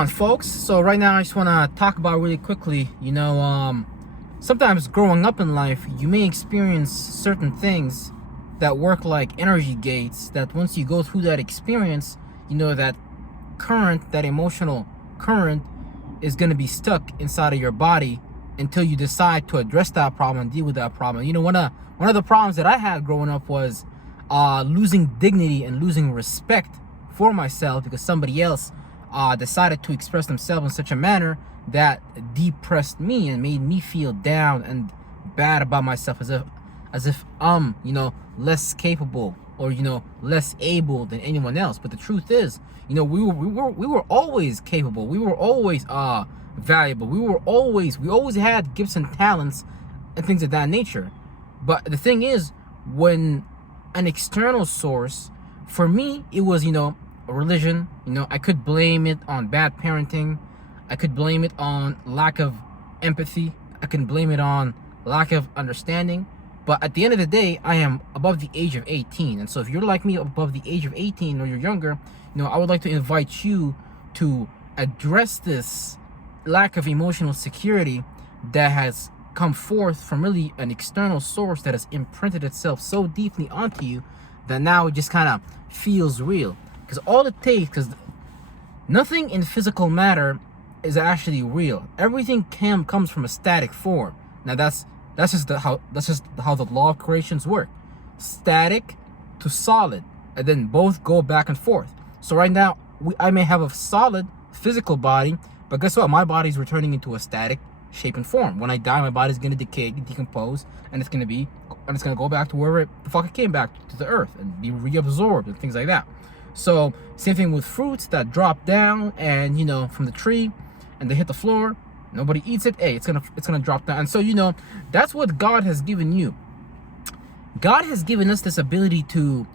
on, folks? So right now I just want to talk about really quickly, sometimes growing up in life, you may experience certain things that work like energy gates, that once you go through that experience, that current, that emotional current is going to be stuck inside of your body until you decide to address that problem and deal with that problem. One of the problems that I had growing up was losing dignity and losing respect for myself because somebody else decided to express themselves in such a manner that depressed me and made me feel down and bad about myself, as if I'm less capable or less able than anyone else. But the truth is, we were always capable. We were always valuable. We always had gifts and talents and things of that nature. But the thing is, when an external source, for me it was a religion. I could blame it on bad parenting. I could blame it on lack of empathy. I can blame it on lack of understanding. But at the end of the day, I am above the age of 18. And so if you're like me, above the age of 18 or you're younger, I would like to invite you to address this lack of emotional security that has come forth from really an external source that has imprinted itself so deeply onto you that now it just kind of feels real. Because all it takes, because nothing in physical matter is actually real. Everything comes from a static form. Now that's just how the law of creations work. Static to solid, and then both go back and forth. So right now, I may have a solid physical body, but guess what? My body's returning into a static shape and form. When I die, my body's gonna decay, decompose, and it's gonna go back to wherever the fuck it came back to, the earth, and be reabsorbed and things like that. So same thing with fruits that drop down and from the tree and they hit the floor. Nobody eats it. Hey, it's gonna drop down. And so that's what God has given you. God has given us this ability to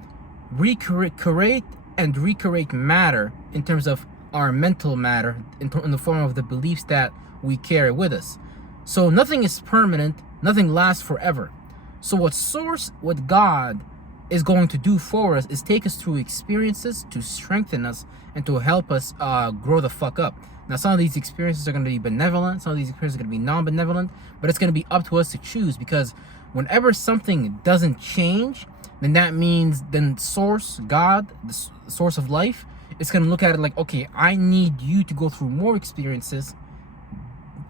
recreate and recreate matter in terms of our mental matter, in the form of the beliefs that we carry with us. So nothing is permanent. Nothing lasts forever. So what God is going to do for us is take us through experiences to strengthen us and to help us grow the fuck up. Now, some of these experiences are going to be benevolent, some of these experiences are going to be non-benevolent, but it's going to be up to us to choose, because whenever something doesn't change, then that means source, God, the source of life, it's going to look at it like, okay, I need you to go through more experiences,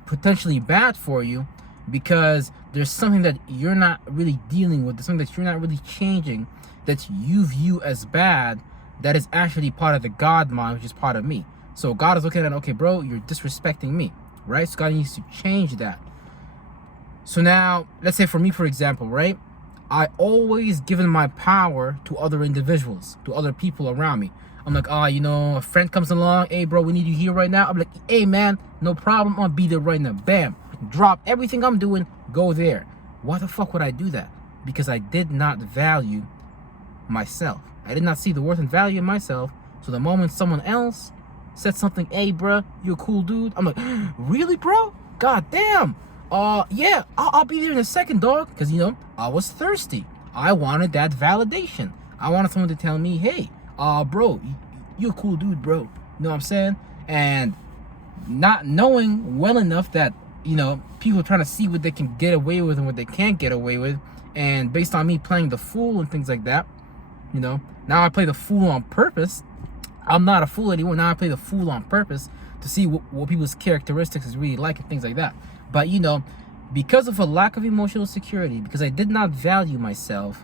potentially bad for you, because there's something that you're not really dealing with, there's something that you're not really changing, that you view as bad, that is actually part of the God mind, which is part of me. So God is looking at, okay, bro, you're disrespecting me, right? So God needs to change that. So now, let's say for me, for example, right? I always given my power to other individuals, to other people around me. I'm like, a friend comes along, hey, bro, we need you here right now. I'm like, hey, man, no problem. I'll be there right now. Bam. Drop everything I'm doing, go there. Why the fuck would I do that? Because I did not value myself. I did not see the worth and value in myself. So the moment someone else said something, hey, bro, you're a cool dude, I'm like, really, bro? God damn. Yeah, I'll be there in a second, dog. Because, I was thirsty. I wanted that validation. I wanted someone to tell me, hey, bro, you're a cool dude, bro. You know what I'm saying? And not knowing well enough that, people trying to see what they can get away with and what they can't get away with. And based on me playing the fool and things like that, now I play the fool on purpose. I'm not a fool anymore. Now I play the fool on purpose to see what people's characteristics is really like and things like that. But, because of a lack of emotional security, because I did not value myself,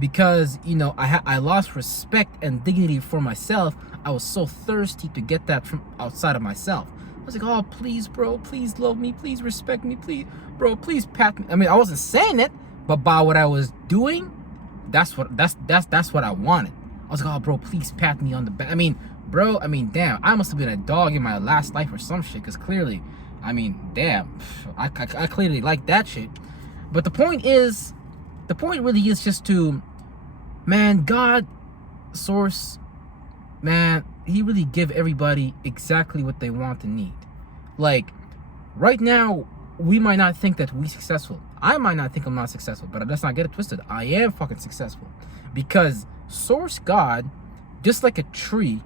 because, I lost respect and dignity for myself, I was so thirsty to get that from outside of myself. I was like, oh, please, bro, please love me, please respect me, please, bro, please pat me. I mean, I wasn't saying it, but by what I was doing, that's what I wanted. I was like, oh, bro, please pat me on the back. Damn, I must have been a dog in my last life or some shit, because clearly, damn, I clearly like that shit. But the point really is just to, man, God, source, man, he really give everybody exactly what they want and need. Like, right now, we might not think that we're successful. I might not think I'm not successful, but let's not get it twisted. I am fucking successful. Because source God, just like a tree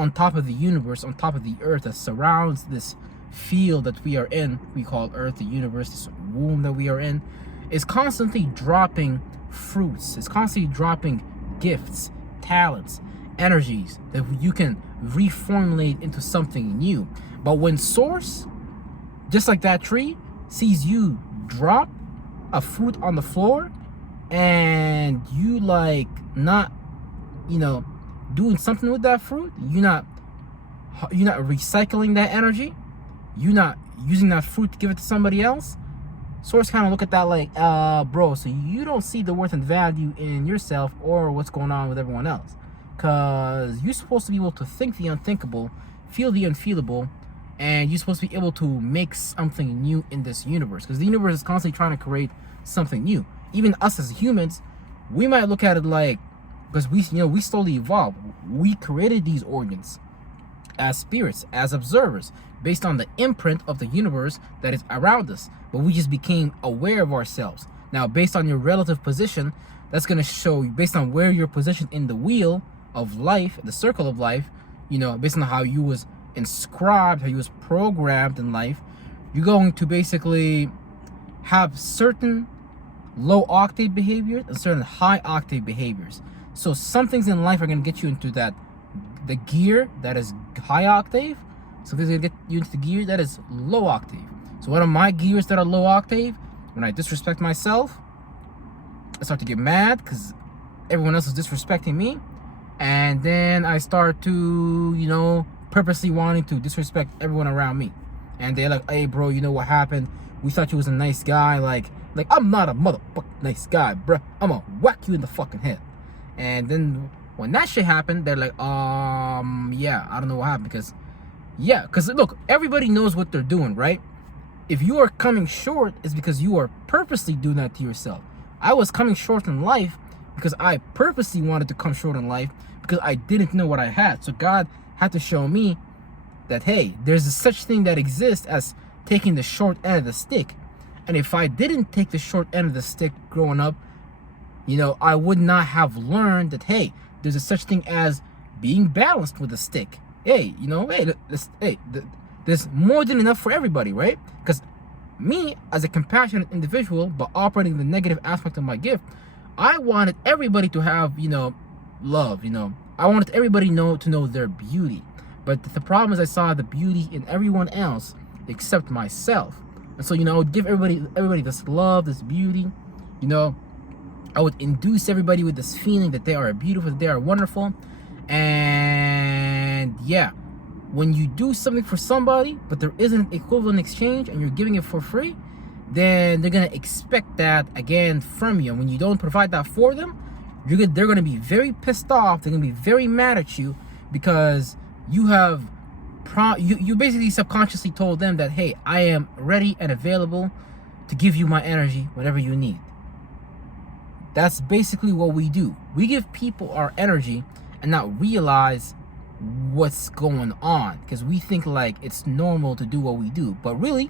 on top of the universe, on top of the earth that surrounds this field that we are in, we call Earth, the universe, this womb that we are in, is constantly dropping fruits. It's constantly dropping gifts, talents, energies that you can reformulate into something new. But when Source, just like that tree, sees you drop a fruit on the floor and you like not, doing something with that fruit, you're not recycling that energy, you're not using that fruit to give it to somebody else, Source kind of look at that like, bro, so you don't see the worth and value in yourself or what's going on with everyone else. Because you're supposed to be able to think the unthinkable, feel the unfeelable, and you're supposed to be able to make something new in this universe. Because the universe is constantly trying to create something new. Even us as humans, we might look at it like, because we slowly evolved. We created these organs as spirits, as observers, based on the imprint of the universe that is around us. But we just became aware of ourselves. Now, based on your relative position, that's going to show you, based on where you're positioned in the wheel of life, the circle of life, based on how you was inscribed, how you was programmed in life, you're going to basically have certain low octave behaviors and certain high octave behaviors. So some things in life are going to get you into the gear that is high octave. Some things are going to get you into the gear that is low octave. So one of my gears that are low octave, when I disrespect myself, I start to get mad because everyone else is disrespecting me. And then I start to, purposely wanting to disrespect everyone around me. And they're like, hey, bro, you know what happened? We thought you was a nice guy. Like I'm not a motherfucking nice guy, bro. I'm gonna whack you in the fucking head. And then when that shit happened, they're like, yeah, I don't know what happened. Because look, everybody knows what they're doing, right? If you are coming short, it's because you are purposely doing that to yourself. I was coming short in life because I purposely wanted to come short in life because I didn't know what I had. So God had to show me that, hey, there's a such thing that exists as taking the short end of the stick. And if I didn't take the short end of the stick growing up, I would not have learned that, hey, there's a such thing as being balanced with a stick. Hey, there's more than enough for everybody, right? Because me, as a compassionate individual, but operating the negative aspect of my gift, I wanted everybody to have, love, I wanted everybody to know their beauty. But the problem is I saw the beauty in everyone else except myself. And so, I would give everybody this love, this beauty, I would induce everybody with this feeling that they are beautiful, that they are wonderful. And yeah, when you do something for somebody, but there isn't an equivalent exchange and you're giving it for free, then they're going to expect that again from you. And when you don't provide that for them, they're going to be very pissed off. They're going to be very mad at you because you have you basically subconsciously told them that, hey, I am ready and available to give you my energy whenever you need. That's basically what we do. We give people our energy and not realize what's going on because we think like it's normal to do what we do. But really,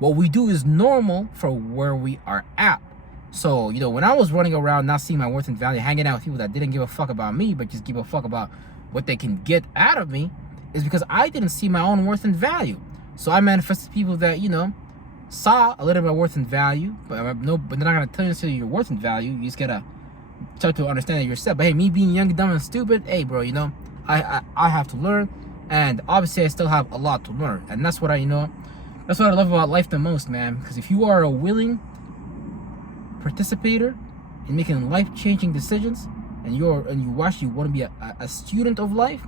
what we do is normal for where we are at. So, when I was running around not seeing my worth and value, hanging out with people that didn't give a fuck about me, but just give a fuck about what they can get out of me, is because I didn't see my own worth and value. So I manifested people that, saw a little bit of worth and value, but they're not going to tell you your worth and value. You just got to start to understand it yourself. But hey, me being young, dumb, and stupid, hey, bro, I have to learn. And obviously, I still have a lot to learn. And that's what that's what I love about life the most, man. Because if you are a willing participator in making life-changing decisions, and you want to be a student of life,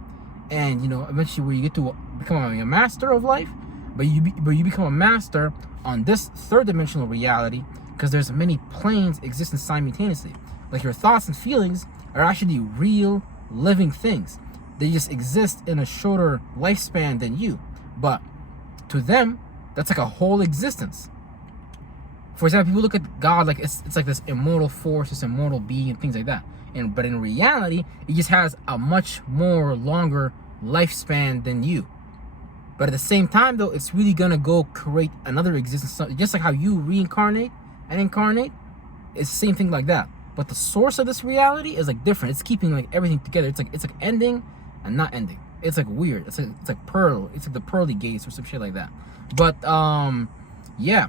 and eventually where you get to become a master of life, but you become a master on this third dimensional reality, because there's many planes existing simultaneously. Like your thoughts and feelings are actually real living things. They just exist in a shorter lifespan than you, but to them that's like a whole existence. For example, people look at God like it's like this immortal force, this immortal being, and things like that. But in reality, it just has a much more longer lifespan than you. But at the same time, though, it's really gonna go create another existence. Just like how you reincarnate and incarnate, it's the same thing like that. But the source of this reality is like different. It's keeping like everything together. It's like ending and not ending. It's like weird. It's like pearl. It's like the pearly gates or some shit like that. But yeah.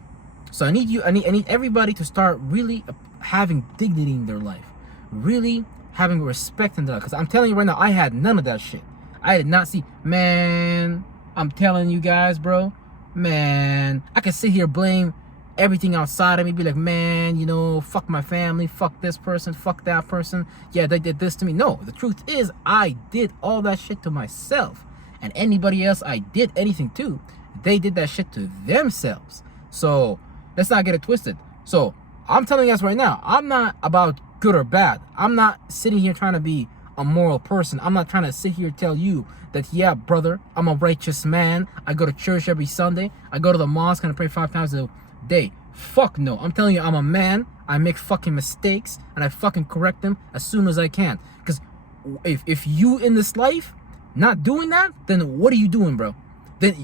So I need everybody to start really having dignity in their life, really having respect in their life. Because I'm telling you right now, I had none of that shit. I did not see, man. I'm telling you guys, bro, man. I can sit here blame everything outside of me, be like, man, you know, fuck my family, fuck this person, fuck that person. Yeah, they did this to me. No, the truth is, I did all that shit to myself, and anybody else I did anything to, they did that shit to themselves. So let's not get it twisted. So I'm telling you guys right now, I'm not about good or bad. I'm not sitting here trying to be a moral person. I'm not trying to sit here and tell you that, yeah, brother, I'm a righteous man. I go to church every Sunday. I go to the mosque and I pray 5 times a day. Fuck no. I'm telling you, I'm a man. I make fucking mistakes and I fucking correct them as soon as I can. Because if you in this life not doing that, then what are you doing, bro? Then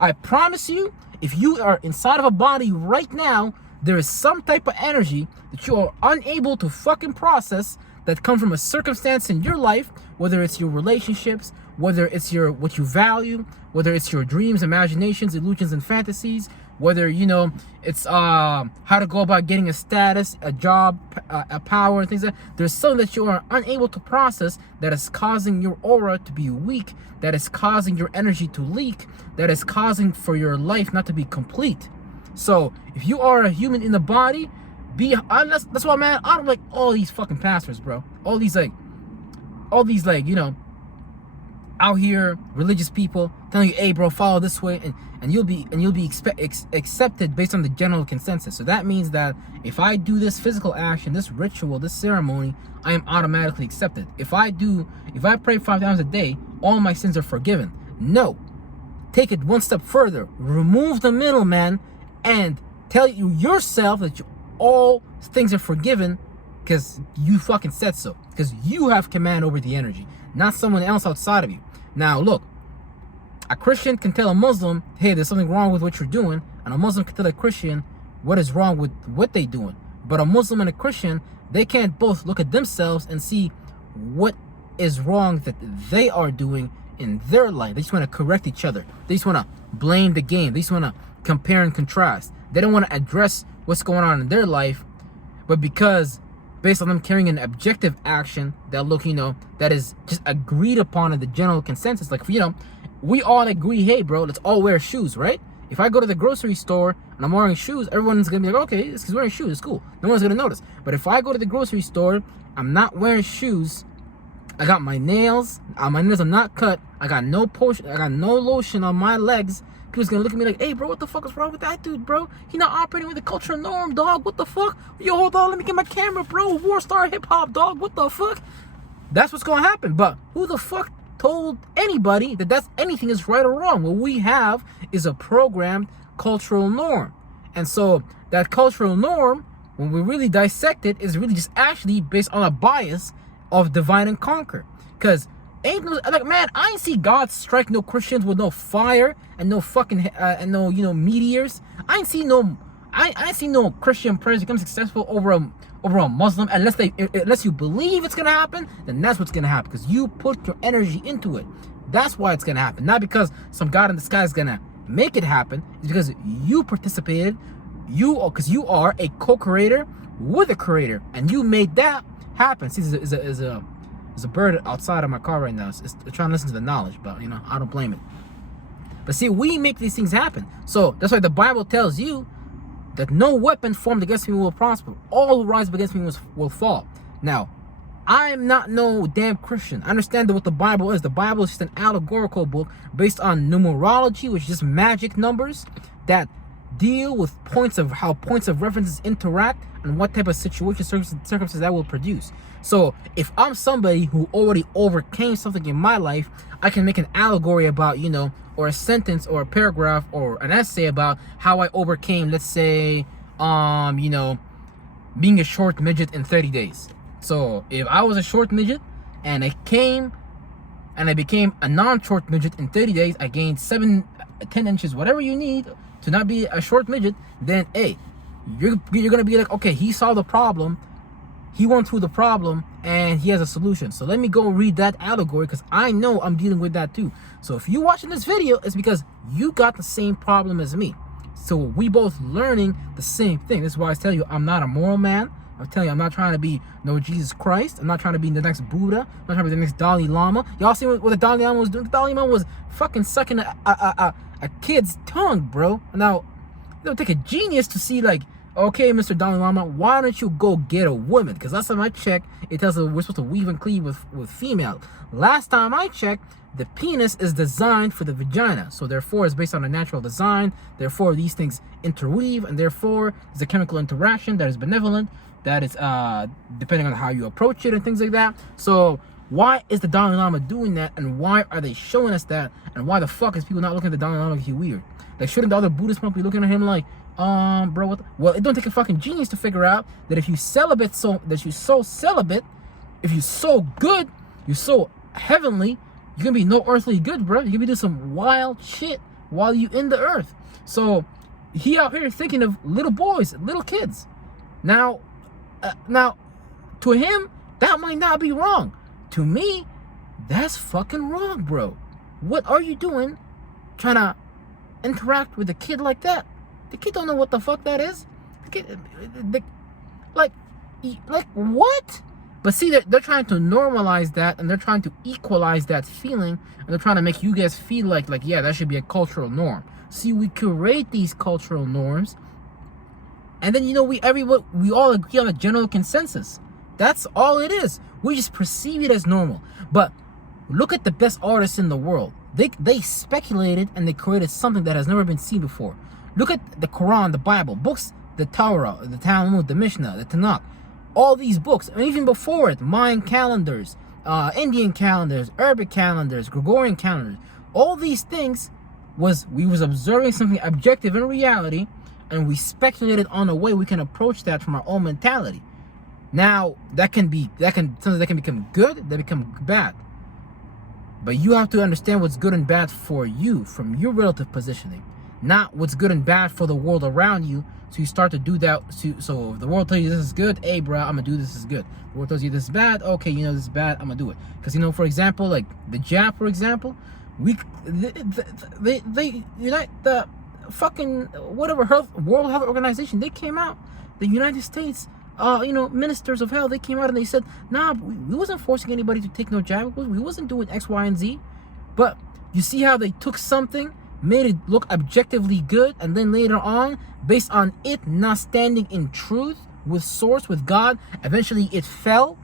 I promise you, if you are inside of a body right now, there is some type of energy that you are unable to fucking process that come from a circumstance in your life, whether it's your relationships, whether it's what you value, whether it's your dreams, imaginations, illusions, and fantasies, whether, you know, it's how to go about getting a status, a job, a power, and things like that. There's something that you are unable to process that is causing your aura to be weak, that is causing your energy to leak, that is causing for your life not to be complete. So if you are a human in the body, that's why, man, I don't like all these fucking pastors, bro. All these like, you know, out here religious people telling you, hey, bro, follow this way, and you'll be accepted based on the general consensus. So that means that if I do this physical action, this ritual, this ceremony, I am automatically accepted. If I pray 5 times a day, all my sins are forgiven. No. Take it one step further. Remove the middleman and tell you yourself that all things are forgiven because you fucking said so. Because you have command over the energy, not someone else outside of you. Now, look, a Christian can tell a Muslim, hey, there's something wrong with what you're doing, and a Muslim can tell a Christian what is wrong with what they're doing. But a Muslim and a Christian, they can't both look at themselves and see what is wrong that they are doing in their life. They just want to correct each other. They just want to blame the game. They just want to compare and contrast. They don't want to address what's going on in their life, but because based on them carrying an objective action that, look, you know, that is just agreed upon in the general consensus, like, you know, we all agree, hey, bro, let's all wear shoes, right? If I go to the grocery store and I'm wearing shoes, everyone's gonna be like, okay, he's wearing shoes, it's cool, no one's gonna notice. But if I go to the grocery store, I'm not wearing shoes, I got my nails are not cut, I got no lotion on my legs, people's gonna look at me like, hey, bro, what the fuck is wrong with that dude, bro? He not operating with the cultural norm, dog. What the fuck? Yo, hold on, let me get my camera, bro. War star hip hop, dog. What the fuck? That's what's gonna happen. But who the fuck told anybody that anything is right or wrong? What we have is a programmed cultural norm. And so that cultural norm, when we really dissect it, is really just actually based on a bias of divide and conquer. Because ain't no, like, man, I ain't see God strike no Christians with no fire and no fucking and no, you know, meteors. I ain't see no Christian person become successful over a Muslim unless you believe it's gonna happen. Then that's what's gonna happen, because you put your energy into it. That's why it's gonna happen, not because some God in the sky is gonna make it happen. It's because you participated, because you are a co-creator with a creator, and you made that happen. See, there's a bird outside of my car right now. It's trying to listen to the knowledge, but, you know, I don't blame it. But see, we make these things happen. So that's why the Bible tells you that no weapon formed against me will prosper. All who rise up against me will fall. Now, I'm not no damn Christian. I understand that what the Bible is. The Bible is just an allegorical book based on numerology, which is just magic numbers that deal with how points of references interact and what type of circumstances that will produce. So if I'm somebody who already overcame something in my life, I can make an allegory about, you know, or a sentence or a paragraph or an essay about how I overcame, let's say, you know, being a short midget in 30 days. So if I was a short midget and I became a non-short midget in 30 days, I gained 10 inches, whatever you need to not be a short midget, then, hey, you're gonna be like, okay, he saw the problem, he went through the problem, and he has a solution. So let me go read that allegory, because I know I'm dealing with that too. So if you're watching this video, it's because you got the same problem as me. So we both learning the same thing. This is why I tell you I'm not a moral man. I'm telling you, I'm not trying to be no Jesus Christ. I'm not trying to be the next Buddha. I'm not trying to be the next Dalai Lama. Y'all see what the Dalai Lama was doing? The Dalai Lama was fucking sucking a kid's tongue, bro. Now, it'll take a genius to see, like, okay, Mr. Dalai Lama, why don't you go get a woman? Because last time I checked, it tells us we're supposed to weave and cleave with female. Last time I checked, the penis is designed for the vagina. So therefore, it's based on a natural design. Therefore, these things interweave, and therefore, there's a chemical interaction that is benevolent, that is depending on how you approach it and things like that. So why is the Dalai Lama doing that, and why are they showing us that, and why the fuck is people not looking at the Dalai Lama like he weird? Like, shouldn't the other Buddhists be looking at him like, bro, what the? Well, it don't take a fucking genius to figure out that if you celibate, if you're so good, you're so heavenly, you're gonna be no earthly good, bro. You're gonna be doing some wild shit while you in the earth. So he out here thinking of little boys, little kids. Now, to him, that might not be wrong. To me, that's fucking wrong, bro. What are you doing trying to interact with a kid like that? The kid don't know what the fuck that is. The kid, like what? But see, they're trying to normalize that, and they're trying to equalize that feeling, and they're trying to make you guys feel like yeah, that should be a cultural norm. See, we curate these cultural norms, and then we all agree on a general consensus. That's all it is. We just perceive it as normal. But look at the best artists in the world. They speculated and they created something that has never been seen before. Look at the Quran, the Bible, books, the Torah, the Talmud, the Mishnah, the Tanakh. All these books, and even before it, Mayan calendars, Indian calendars, Arabic calendars, Gregorian calendars. All these things we was observing something objective in reality, and we speculated on a way we can approach that from our own mentality. Now sometimes that can become good, that become bad. But you have to understand what's good and bad for you from your relative positioning, not what's good and bad for the world around you. So you start to do that. So if the world tells you this is good, hey, bro, I'm gonna do this is good. The world tells you this is bad, okay, this is bad, I'm gonna do it. Because for example, like the jab, for example, they unite the fucking whatever World Health Organization. They came out, the United States, ministers of health, they came out and they said, nah, we wasn't forcing anybody to take no jab. We wasn't doing X, Y, and Z. But you see how they took something, made it look objectively good, and then later on, based on it not standing in truth with source, with God, eventually it fell.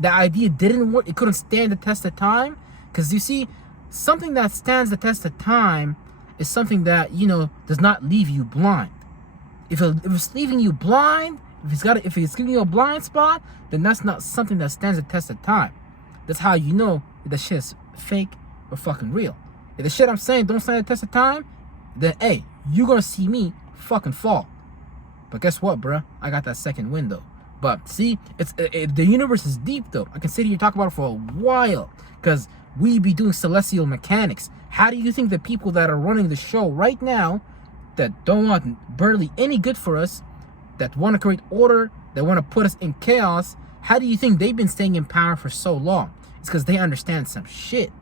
The idea didn't work. It couldn't stand the test of time. Because you see, something that stands the test of time is something that does not leave you blind. If it's leaving you blind, if it's giving you a blind spot, then that's not something that stands the test of time. That's how you know if the shit is fake or fucking real. If the shit I'm saying don't stand the test of time, then hey, you're gonna see me fucking fall. But guess what, bruh? I got that second window. But see, the universe is deep though. I can sit here and talk about it for a while, because we be doing celestial mechanics. How do you think the people that are running the show right now, that don't want barely any good for us, that want to create order, that want to put us in chaos, how do you think they've been staying in power for so long? It's because they understand some shit.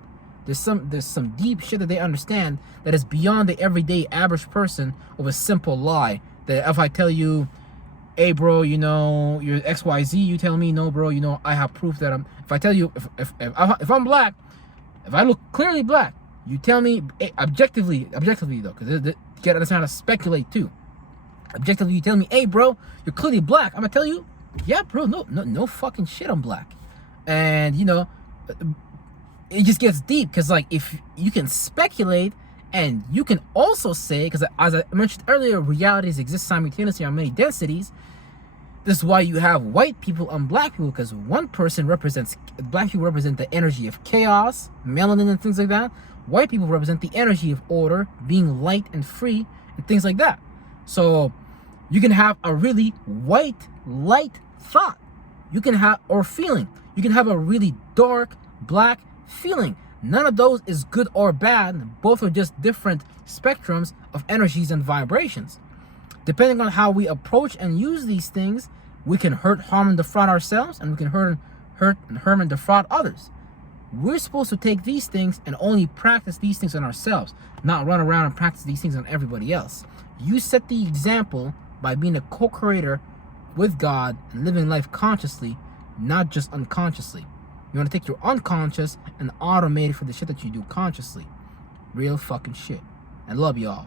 There's some deep shit that they understand that is beyond the everyday average person of a simple lie. That if I tell you, hey bro, you're XYZ, you tell me, no bro, I have proof that if I tell you, if I'm black, if I look clearly black, you tell me, hey, objectively though, because you gotta understand how to speculate too. Objectively, you tell me, hey bro, you're clearly black. I'm gonna tell you, yeah bro, no fucking shit, I'm black. And it just gets deep, because like if you can speculate, and you can also say, because as I mentioned earlier, realities exist simultaneously on many densities. This is why you have white people and black people, because black people represent the energy of chaos, melanin and things like that. White people represent the energy of order, being light and free, and things like that. So you can have a really white, light thought. You can have, or feeling. You can have a really dark, black feeling. None of those is good or bad. Both are just different spectrums of energies and vibrations. Depending on how we approach and use these things, we can harm and defraud ourselves, and we can hurt, and harm, and defraud others. We're supposed to take these things and only practice these things on ourselves, not run around and practice these things on everybody else. You set the example by being a co-creator with God and living life consciously, not just unconsciously. You want to take your unconscious and automate it for the shit that you do consciously. Real fucking shit. I love y'all.